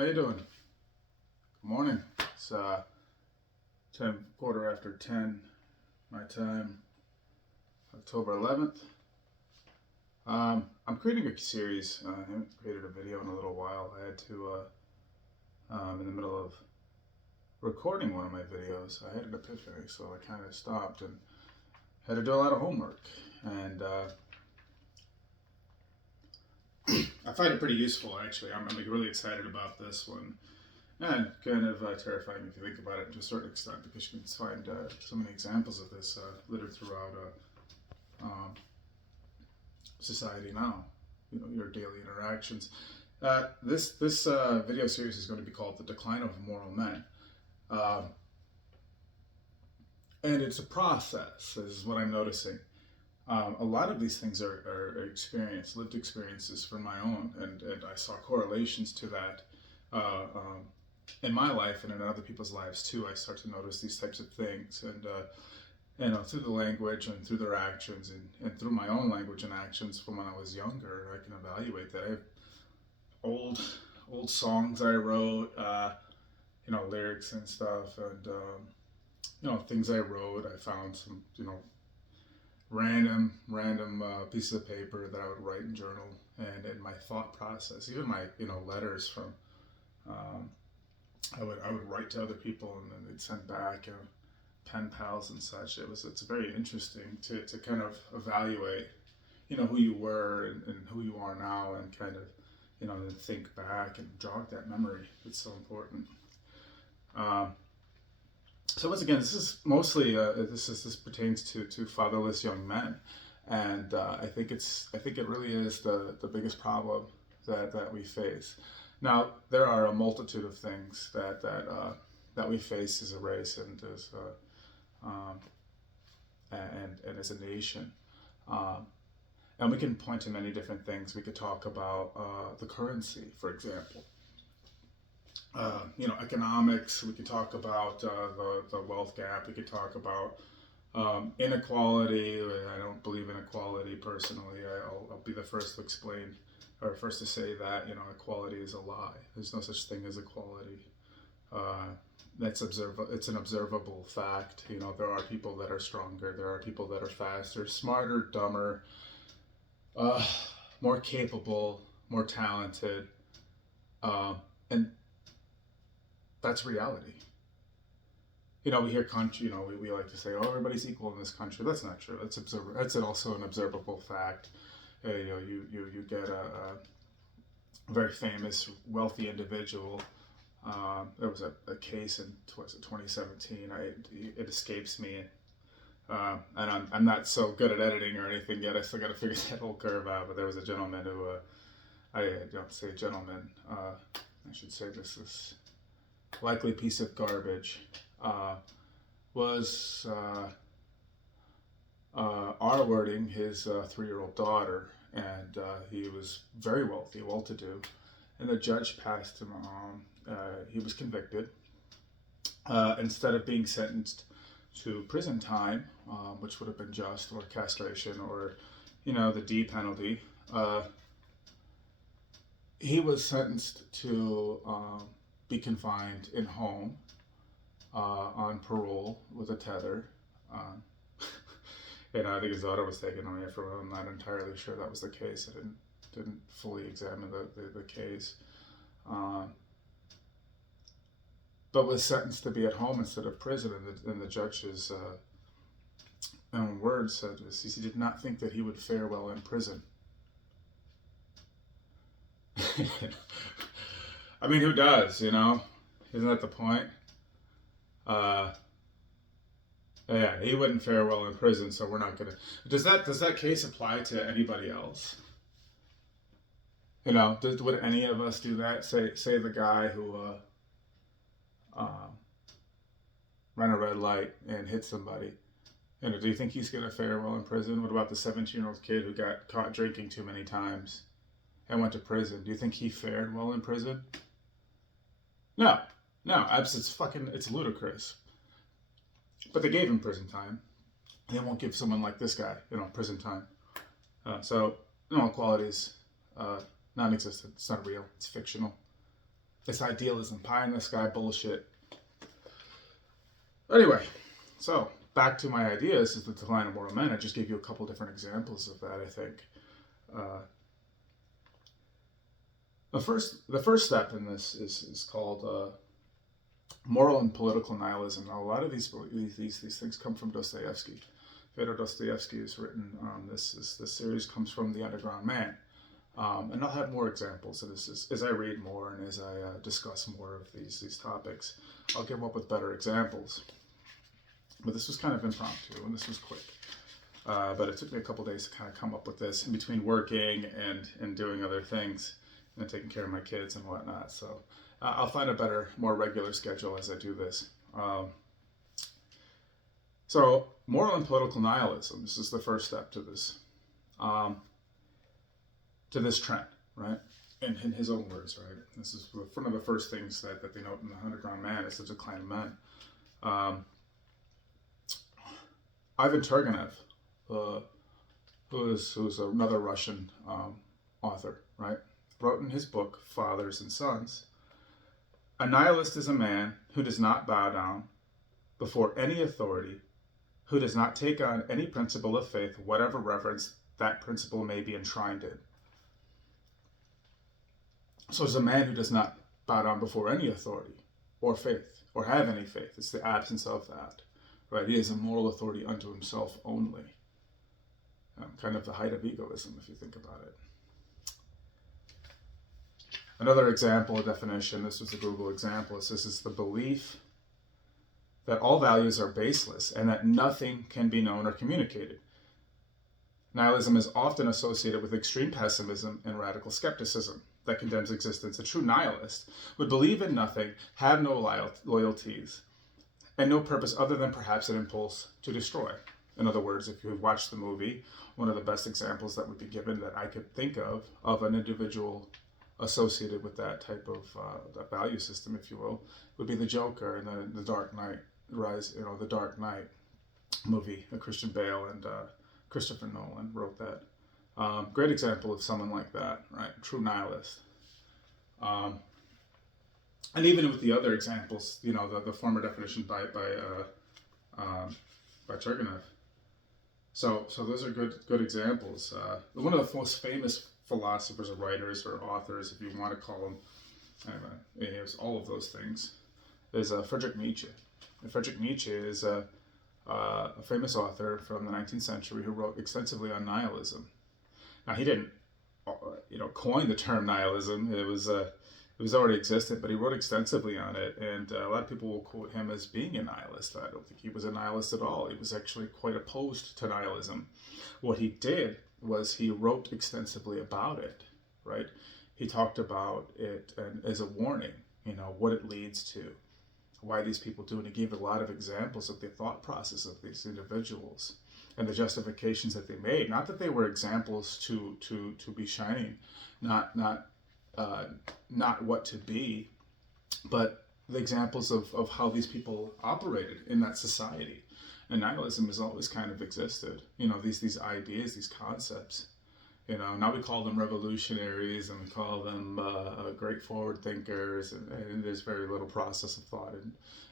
How you doing? Good morning. It's quarter after 10 my time, October 11th. I'm creating a series. I haven't created a video in a little while. I had to, in the middle of recording one of my videos, I had an epiphany, so I kind of stopped and had to do a lot of homework. And I find it pretty useful, actually. I'm really excited about this one. And kind of terrifying if you think about it to a certain extent, because you can find so many examples of this littered throughout society now. You know, your daily interactions. This video series is going to be called "The Decline of Moral Men," and it's a process. This is what I'm noticing. A lot of these things are lived experiences from my own, and I saw correlations to that. In my life and in other people's lives too, I start to notice these types of things, and through the language and through their actions and through my own language and actions from when I was younger, I can evaluate that. I have old songs I wrote, lyrics and stuff, and things I wrote. I found some random pieces of paper that I would write in journal, and in my thought process, even my letters from. I would write to other people, and then they'd send back pen pals and such. It's very interesting to kind of evaluate who you were and who you are now, and kind of then think back and jog that memory. It's so important. So once again, this is mostly this pertains to fatherless young men, and I think it really is the biggest problem that we face. Now, there are a multitude of things that we face as a race and as a nation, and we can point to many different things. We could talk about the currency, for example. Economics. We could talk about the wealth gap. We could talk about inequality. I don't believe in equality personally. I'll be the first to explain, or first to say that equality is a lie. There's no such thing as equality. It's an observable fact. There are people that are stronger. There are people that are faster, smarter, dumber, more capable, more talented, and that's reality. We hear country. We like to say, "Oh, everybody's equal in this country." That's not true. That's also an observable fact. You get a very famous wealthy individual. There was a case in 2017. It escapes me, and I'm not so good at editing or anything yet. I still got to figure that whole curve out. But there was a gentleman who I don't say gentleman. I should say this likely piece of garbage was. R-wording his 3-year-old daughter, and he was very wealthy, well-to-do, and the judge passed him on. He was convicted. Instead of being sentenced to prison time, which would have been just, or castration, or the D penalty, he was sentenced to be confined in home on parole with a tether. I think his daughter was taken away from him. I'm not entirely sure that was the case. I didn't fully examine the case. But was sentenced to be at home instead of prison. And the judge's own words said this. He did not think that he would fare well in prison. I mean, who does, Isn't that the point? Yeah, he wouldn't fare well in prison, so we're not gonna. Does that case apply to anybody else? Would any of us do that? Say the guy who ran a red light and hit somebody. Do you think he's gonna fare well in prison? What about the 17-year-old kid who got caught drinking too many times and went to prison? Do you think he fared well in prison? No, it's ludicrous. But they gave him prison time. They won't give someone like this guy, prison time. So equality is non-existent. It's not real. It's fictional. This idealism, pie in the sky bullshit. Anyway, so back to my ideas is the decline of moral men. I just gave you a couple different examples of that, I think. Uh, the first step in this is called moral and political nihilism. Now, a lot of these things come from Dostoevsky. Fyodor Dostoevsky has written this series comes from The Underground Man. And I'll have more examples of this as I read more and as I discuss more of these topics. I'll come up with better examples. But this was kind of impromptu, and this was quick. But it took me a couple days to kind of come up with this in between working and doing other things and taking care of my kids and whatnot. So I'll find a better, more regular schedule as I do this. So moral and political nihilism, this is the first step to this trend, right? In his own words, right? This is one of the first things that they note in The Underground Man is the decline of men. Ivan Turgenev, who's another Russian author, right, wrote in his book Fathers and Sons, a nihilist is a man who does not bow down before any authority, who does not take on any principle of faith, whatever reverence that principle may be enshrined in. So it's a man who does not bow down before any authority or faith or have any faith. It's the absence of that. Right? He is a moral authority unto himself only. Kind of the height of egoism, if you think about it. Another example, a definition, this was the Google example, this is the belief that all values are baseless and that nothing can be known or communicated. Nihilism is often associated with extreme pessimism and radical skepticism that condemns existence. A true nihilist would believe in nothing, have no loyalties, and no purpose other than perhaps an impulse to destroy. In other words, if you watch the movie, one of the best examples that would be given that I could think of an individual associated with that type of that value system, if you will, would be the Joker and the Dark Knight the Dark Knight movie. Christian Bale and Christopher Nolan wrote that. Great example of someone like that, right? True nihilist. And even with the other examples, the former definition by Turgenev. So those are good examples. One of the most famous philosophers or writers or authors, if you want to call them, anyway, he has all of those things, is Friedrich Nietzsche. And Friedrich Nietzsche is a famous author from the 19th century who wrote extensively on nihilism. Now he didn't, coin the term nihilism. It was already existed, but he wrote extensively on it, and a lot of people will quote him as being a nihilist. I don't think he was a nihilist at all. He was actually quite opposed to nihilism. What he did was he wrote extensively about it, right? He talked about it and as a warning, what it leads to, why these people do, and he gave a lot of examples of the thought process of these individuals and the justifications that they made. Not that they were examples to be shining, not what to be, but the examples of how these people operated in that society. And nihilism has always kind of existed. These ideas, these concepts. Now we call them revolutionaries and we call them great forward thinkers, and there's very little process of thought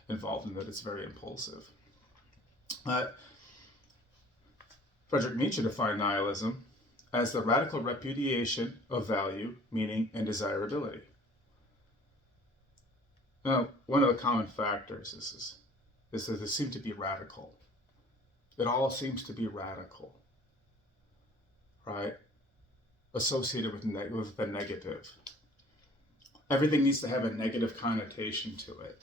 involved in that. It's very impulsive. Friedrich Nietzsche defined nihilism as the radical repudiation of value, meaning, and desirability. Now, one of the common factors is that they seem to be radical. It all seems to be radical, right? Associated with the negative. Everything needs to have a negative connotation to it.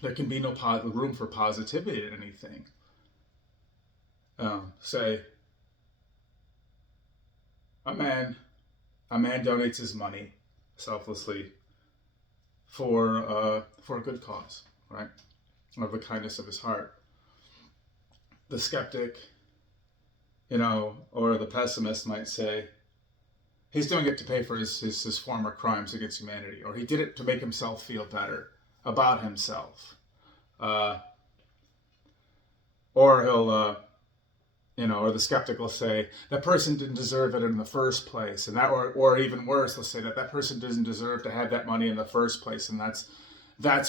There can be no room for positivity in anything. Say, a man donates his money selflessly for a good cause, right? Of the kindness of his heart. The skeptic, or the pessimist might say, he's doing it to pay for his former crimes against humanity, or he did it to make himself feel better about himself. Or Or the skeptic will say that person didn't deserve it in the first place, and that, or even worse, they'll say that that person doesn't deserve to have that money in the first place, and that's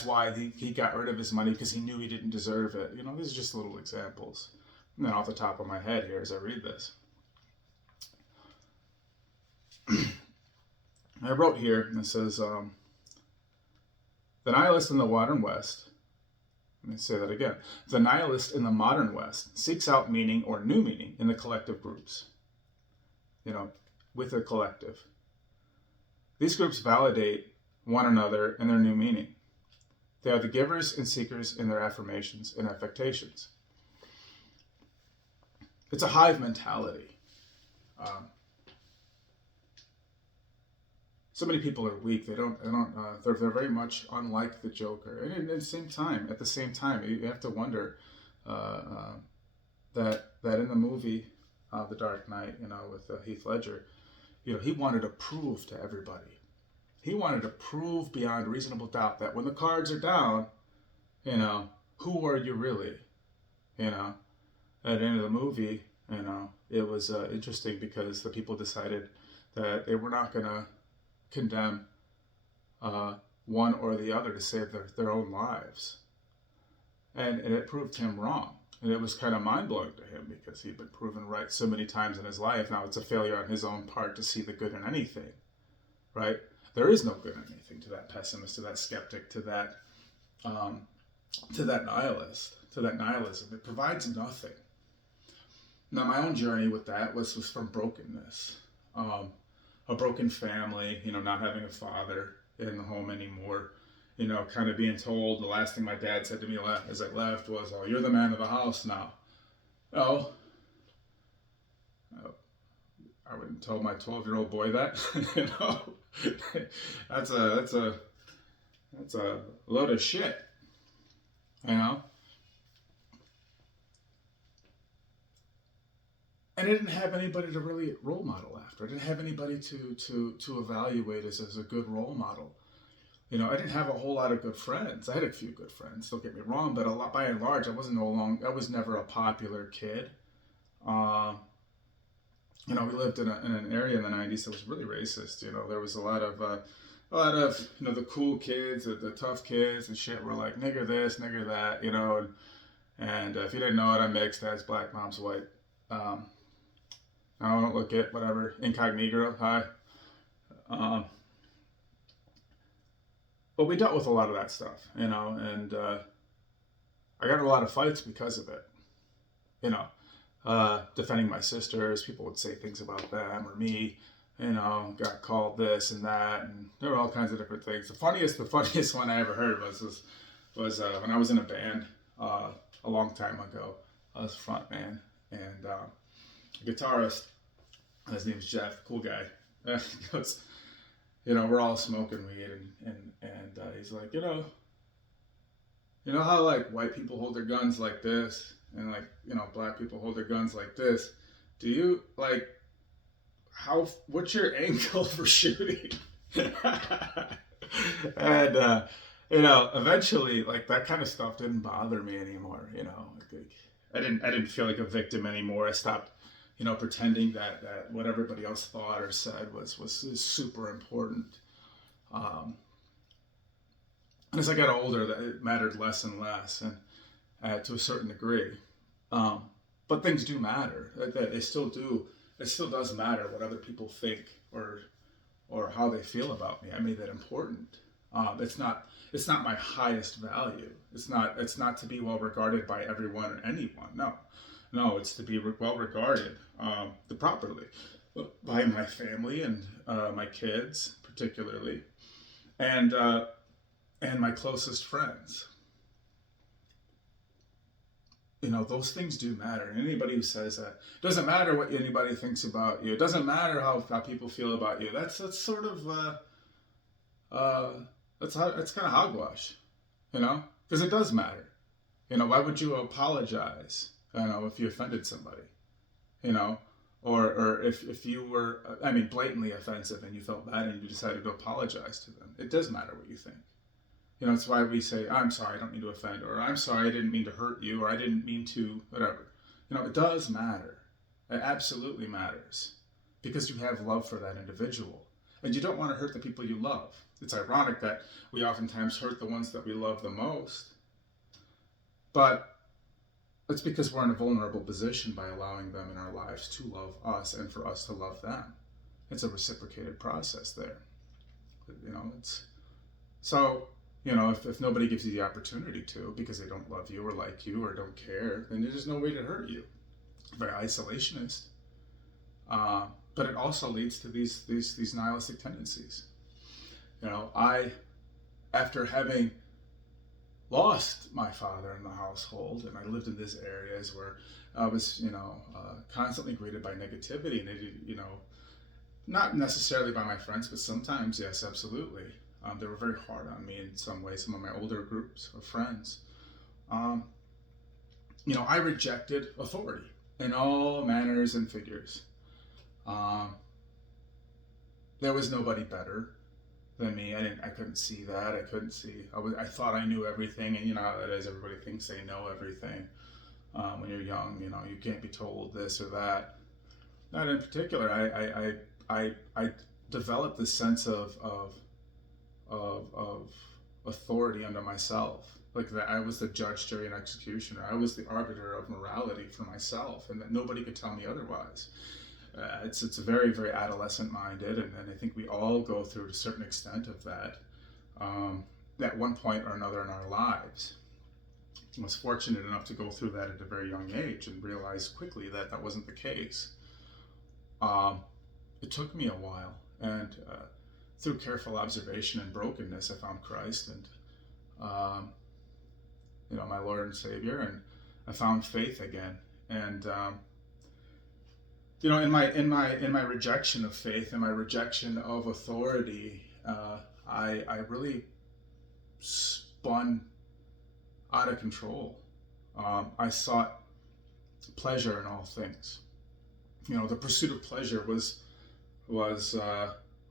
why he got rid of his money, because he knew he didn't deserve it. These are just little examples. And then off the top of my head here as I read this, I wrote here, and it says, the nihilist in the modern West, let me say that again. The nihilist in the modern West seeks out meaning or new meaning in the collective groups, with a collective. These groups validate one another in their new meaning. They are the givers and seekers in their affirmations and affectations. It's a hive mentality. So many people are weak. They're very much unlike the Joker. And at the same time, you have to wonder that in the movie, The Dark Knight, with Heath Ledger, he wanted to prove to everybody. He wanted to prove beyond reasonable doubt that when the cards are down, who are you really? At the end of the movie, it was interesting because the people decided that they were not going to condemn one or the other to save their own lives. And it proved him wrong. And it was kind of mind-blowing to him because he'd been proven right so many times in his life. Now it's a failure on his own part to see the good in anything, right? There is no good in anything to that pessimist, to that skeptic, to that nihilist, to that nihilism. It provides nothing. Now my own journey with that was from brokenness. A broken family, not having a father in the home anymore, kind of being told, the last thing my dad said to me as I left was, "Oh, you're the man of the house now." No. I wouldn't tell my 12-year-old boy that. That's a load of shit. And I didn't have anybody to really role model after. I didn't have anybody to evaluate as a good role model. I didn't have a whole lot of good friends. I had a few good friends, don't get me wrong, but by and large, I was never a popular kid. We lived in an area in the 90s that was really racist. There was a lot of the cool kids, the tough kids and shit were like, nigger this, nigger that, and if you didn't know it, I'm mixed, dad's black, mom's white. I don't look it, whatever, incognito, hi. But we dealt with a lot of that stuff, and I got in a lot of fights because of it. Defending my sisters, people would say things about them or me, got called this and that, and there were all kinds of different things. The funniest one I ever heard was when I was in a band a long time ago. I was front man, and guitarist, his name's Jeff, cool guy. He goes, we're all smoking weed, and he's like, how like white people hold their guns like this, and like black people hold their guns like this. Do you like what's your angle for shooting? And eventually, like, that kind of stuff didn't bother me anymore. I didn't feel like a victim anymore. I stopped pretending that what everybody else thought or said was super important. And as I got older, that it mattered less and less, and to a certain degree. But things do matter. They still do. It still does matter what other people think or how they feel about me. I made that important. It's not my highest value. It's not to be well regarded by everyone or anyone. No, it's to be well regarded properly by my family and my kids particularly, and my closest friends. Those things do matter. And anybody who says that, it doesn't matter what anybody thinks about you, it doesn't matter how people feel about you, that's sort of that's kind of hogwash, because it does matter. Why would you apologize if you offended somebody, or if you were blatantly offensive and you felt bad and you decided to apologize to them? It does matter what you think. It's why we say, "I'm sorry, I don't mean to offend," or "I'm sorry, I didn't mean to hurt you," or "I didn't mean to," whatever. It does matter. It absolutely matters because you have love for that individual and you don't want to hurt the people you love. It's ironic that we oftentimes hurt the ones that we love the most, but it's because we're in a vulnerable position by allowing them in our lives to love us and for us to love them. It's a reciprocated process there. It's so, if nobody gives you the opportunity to because they don't love you or like you or don't care, then there's no way to hurt you. Very isolationist. But it also leads to these nihilistic tendencies. After having lost my father in the household, and I lived in these areas where I was, constantly greeted by negativity, and not necessarily by my friends, but sometimes, yes, absolutely. They were very hard on me in some ways, some of my older groups of friends. I rejected authority in all manners and figures. There was nobody better than me. I couldn't see that. I thought I knew everything, and how that is. Everybody thinks they know everything. When you're young, you can't be told this or that. Not in particular. I developed this sense of authority under myself, like that I was the judge, jury, and executioner. I was the arbiter of morality for myself, and that nobody could tell me otherwise. It's very, very adolescent minded, and I think we all go through a certain extent of that at one point or another in our lives. I was fortunate enough to go through that at a very young age and realize quickly that that wasn't the case. It took me a while, and through careful observation and brokenness, I found Christ and my Lord and Savior, and I found faith again. And in my rejection of faith and my rejection of authority, I really spun out of control. I sought pleasure in all things. The pursuit of pleasure was what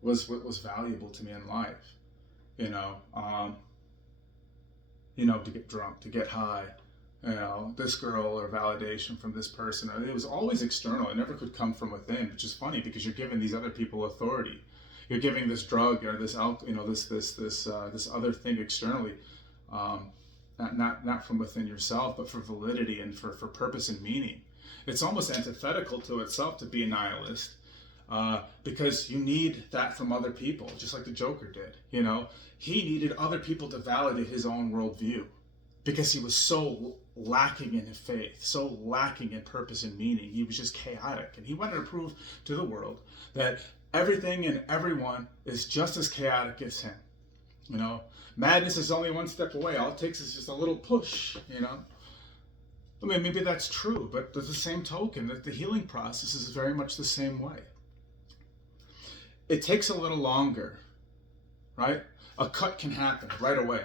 was valuable to me in life. To get drunk, to get high, this girl or validation from this person. It was always external. It never could come from within, which is funny because you're giving these other people authority. You're giving this drug or this this other thing externally, not from within yourself, but for validity and for purpose and meaning. It's almost antithetical to itself to be a nihilist. Because you need that from other people, just like the Joker did. He needed other people to validate his own worldview because he was so lacking in faith, so lacking in purpose and meaning. He was just chaotic, and he wanted to prove to the world that everything and everyone is just as chaotic as him. Madness is only one step away. All it takes is just a little push. I mean, maybe that's true, but there's the same token that the healing process is very much the same way. It takes a little longer, right? A cut can happen right away.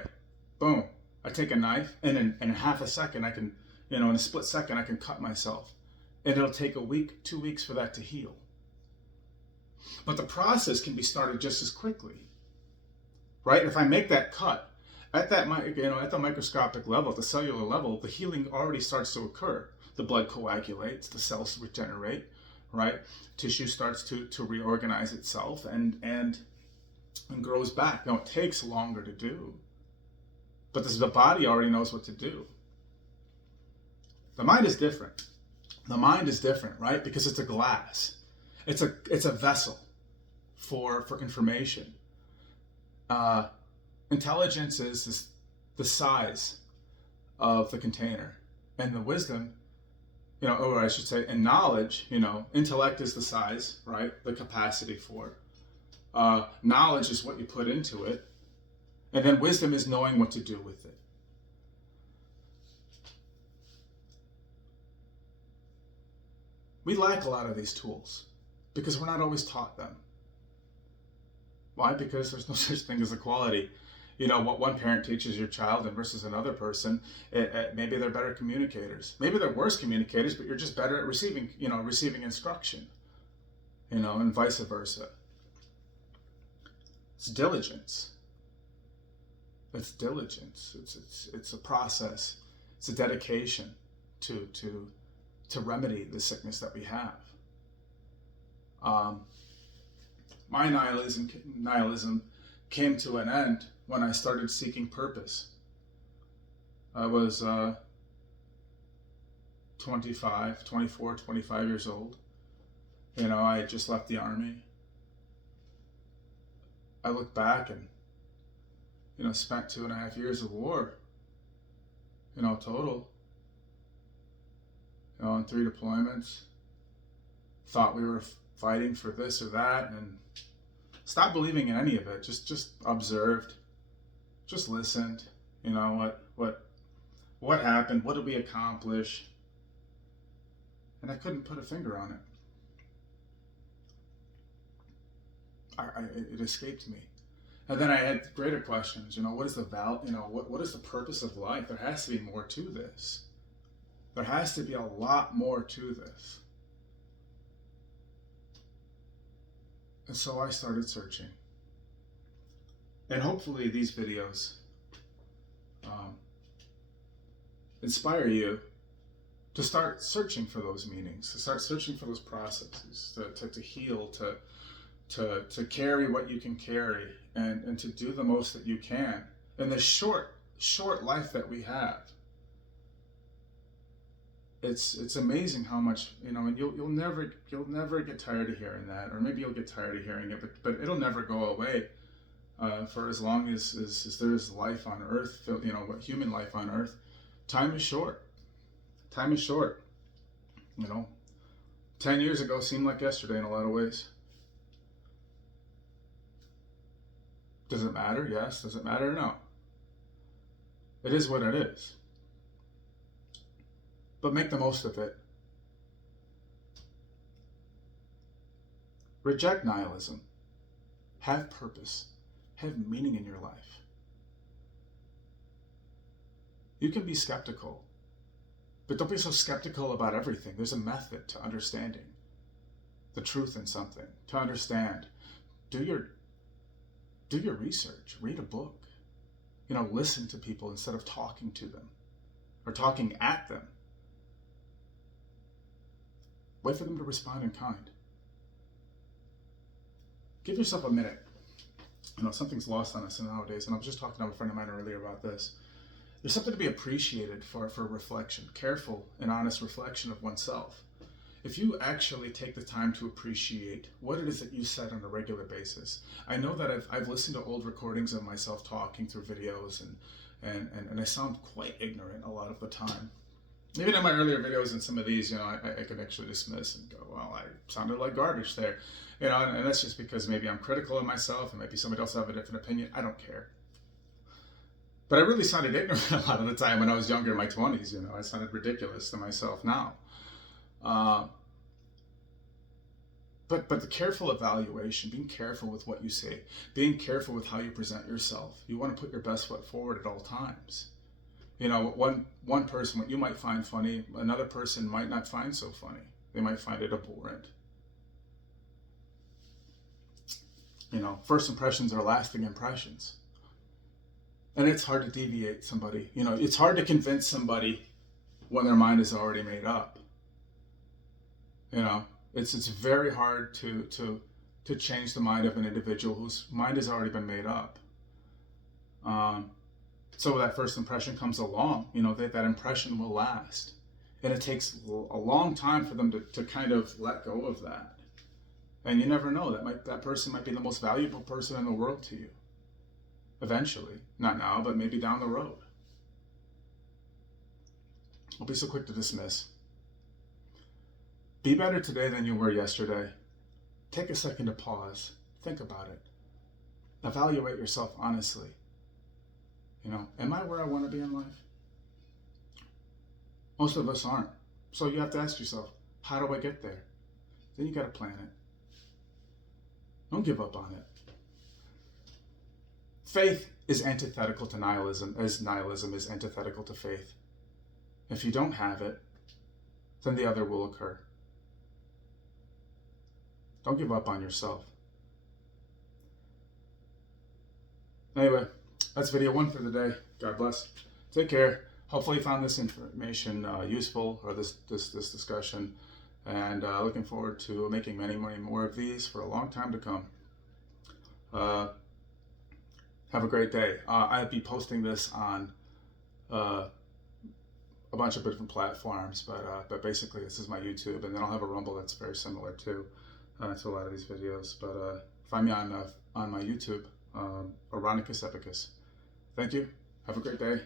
Boom. I take a knife, and in half a second, I can, in a split second, I can cut myself. And it'll take a week, 2 weeks for that to heal. But the process can be started just as quickly, right? If I make that cut, at the microscopic level, at the cellular level, the healing already starts to occur. The blood coagulates, the cells regenerate, right? Tissue starts to reorganize itself and grows back. Now, it takes longer to do, but the body already knows what to do. The mind is different. The mind is different, right? Because it's a glass. It's a vessel for information. Intelligence is the size of the container, and the wisdom, or I should say, and knowledge, intellect is the size, right? The capacity for it. Knowledge is what you put into it. And then wisdom is knowing what to do with it. We lack a lot of these tools because we're not always taught them. Why? Because there's no such thing as equality. What one parent teaches your child and versus another person, maybe they're better communicators. Maybe they're worse communicators, but you're just better at receiving instruction, and vice versa. It's diligence. It's diligence. It's a process. It's a dedication to remedy the sickness that we have. Um, my nihilism came to an end when I started seeking purpose. I was 25 years old. I had just left the army. I look back and, spent 2.5 years of war, total, in 3 deployments. Thought we were fighting for this or that, and stopped believing in any of it. Just observed, just listened. What happened? What did we accomplish? And I couldn't put a finger on it. It escaped me. And then I had greater questions. What is the what is the purpose of life? There has to be more to this. There has to be a lot more to this. And so I started searching. And hopefully these videos inspire you to start searching for those meanings, to start searching for those processes, to heal, to carry what you can carry, and to do the most that you can in the short life that we have. It's amazing how much, and you'll never get tired of hearing that, or maybe you'll get tired of hearing it, but it'll never go away for as long as there's life on earth, human life on earth. Time is short. 10 years ago seemed like yesterday in a lot of ways. Does it matter? Yes. Does it matter? No. It is what it is. But make the most of it. Reject nihilism. Have purpose. Have meaning in your life. You can be skeptical, but don't be so skeptical about everything. There's a method to understanding the truth in something. To understand, do your research. Read a book. Listen to people instead of talking to them or talking at them. Wait for them to respond in kind. Give yourself a minute. Something's lost on us nowadays, and I was just talking to a friend of mine earlier about this. There's something to be appreciated for reflection, careful and honest reflection of oneself. If you actually take the time to appreciate what it is that you said on a regular basis. I know that I've listened to old recordings of myself talking through videos, and I sound quite ignorant a lot of the time. Even in my earlier videos and some of these, I could actually dismiss and go, well, I sounded like garbage there. And that's just because maybe I'm critical of myself, and maybe somebody else will have a different opinion. I don't care. But I really sounded ignorant a lot of the time when I was younger, in my 20s. I sounded ridiculous to myself now. But the careful evaluation, being careful with what you say, being careful with how you present yourself. You want to put your best foot forward at all times. One person, what you might find funny, another person might not find so funny. They might find it abhorrent. First impressions are lasting impressions. And it's hard to deviate somebody. It's hard to convince somebody when their mind is already made up. It's very hard to change the mind of an individual whose mind has already been made up. So that first impression comes along, that impression will last. And it takes a long time for them to kind of let go of that. And you never know, that person might be the most valuable person in the world to you. Eventually. Not now, but maybe down the road. Don't be so quick to dismiss. Be better today than you were yesterday. Take a second to pause. Think about it. Evaluate yourself honestly. Am I where I want to be in life? Most of us aren't. So you have to ask yourself, how do I get there? Then you got to plan it. Don't give up on it. Faith is antithetical to nihilism, as nihilism is antithetical to faith. If you don't have it, then the other will occur. Don't give up on yourself. Anyway, that's video 1 for the day. God bless. Take care. Hopefully you found this information useful, or this discussion. and looking forward to making many, many more of these for a long time to come. Have a great day. I'll be posting this on a bunch of different platforms, but basically this is my YouTube, and then I'll have a Rumble that's very similar to a lot of these videos. But find me on my YouTube, Ironicus Epicus. Thank you. Have a great day.